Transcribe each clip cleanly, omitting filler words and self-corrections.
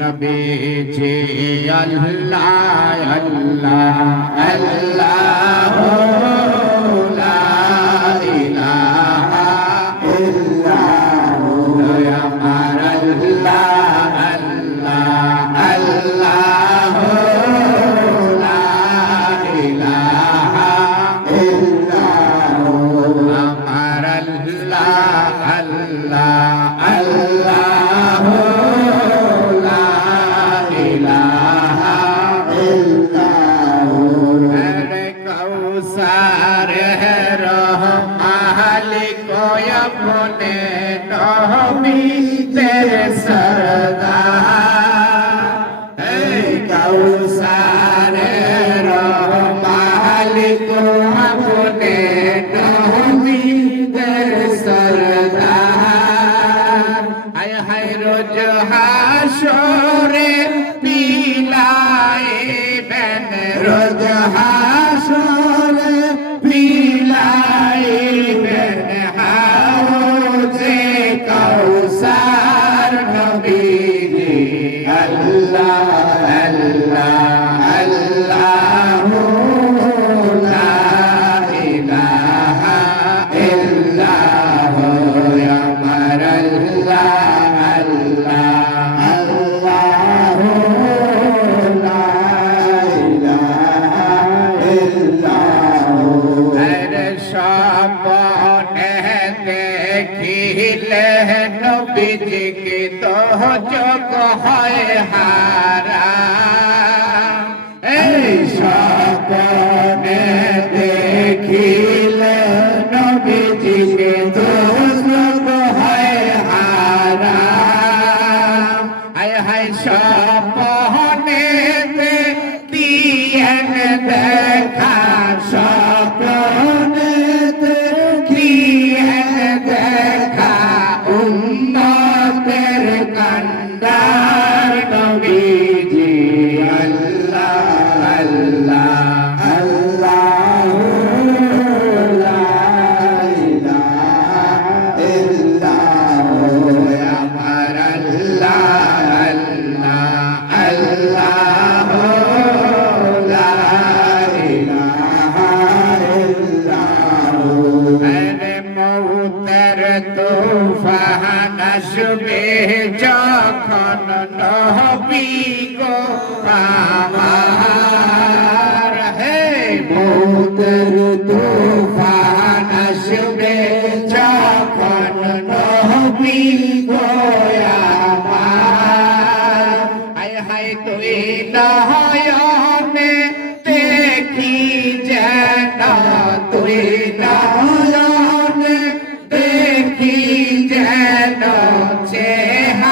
নবীজি আল্লাহ আল্লাহ আল্লাহ লা ইলাহা ইল্লাল্লাহ আমার আল্লাহ আল্লাহ আল্লাহ লা ইলাহা ইল্লাল্লাহ আমার আল্লাহ আল্লাহ আল্লাহ লা ইলাহা ইল্লাল্লাহ রে কৌসার মালিক अपने नबी तेरे सरदार कौसार मालिक अपने नबी तेरे सरदार हाय हाय रोज हाशोरे पिलाए बन रोज हाशोरे पिलाए कौसार नबीजी अल्लाह अल्लाह अल्लाह ला इलाहा इल्लाह अमर अल्लाह अल्लाह अल्लाह ला इलाहा इल्लाह अरे शाबाने देखिले नबीजी की तो जग है हारा सपने देखिले नबीजी की तो जग है हारा हाय हाय सपने दियन देखा सपने दियन देखा उम्मतेर कंदार नबीजी अल्लाह अल्लाह अल्लाह ला इलाहा इल्लाह अमर अल्लाह अल्लाह अल्लाह ला इलाहा इल्लाह अरे मौतेर तूफान আসবে যখন নবী গো আমার হে মৌতের তুফান আসবে যখন নবী গো আমার হায় হায় তুই নয়নে দেখি যেন তুই নয়নে দেখি যেন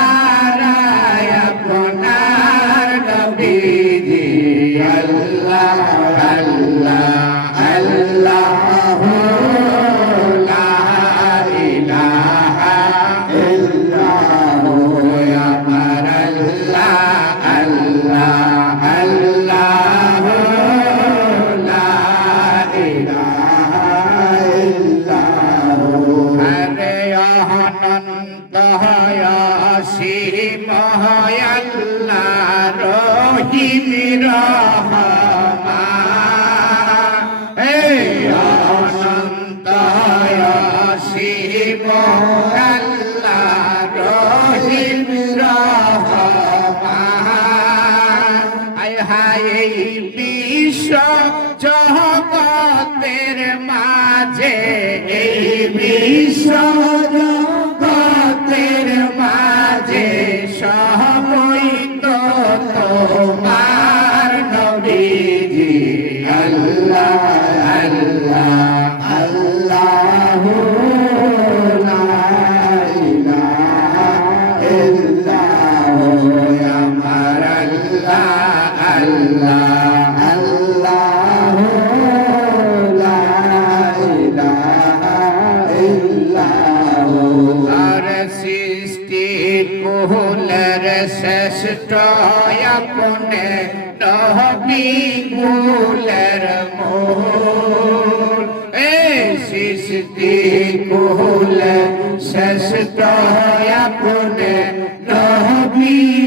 চেহারায় আপনার নবীজি আল্লাহ আল্লাহ আল্লাহ লা ইলাহা ইল্লাল্লাহ আমার আল্লাহ আল্লাহ আল্লাহ লা ইলাহা ইল্লাল্লাহ আরে অনন্ত অসীম আল্লাহ রহিম রহমান অনন্ত অসীম আল্লাহ রহিম রহমান হায় হায় বিশ্ব জগতের মাঝে এই বিশ্ব জগতের মাঝে সবই তো তোমার নবীজি আল্লাহ আল্লাহ আল্লাহ লা ইলাহা ইল্লাল্লাহ আমার আল্লাহ আল্লাহ আল্লাহ লা ইলাহা ইল্লাল্লাহ আর সৃষ্টি কুলের শ্রেষ্ঠ আপনে নবী কুলের মূল সৃষ্টি কুলের শ্রেষ্ঠ আপনে নবী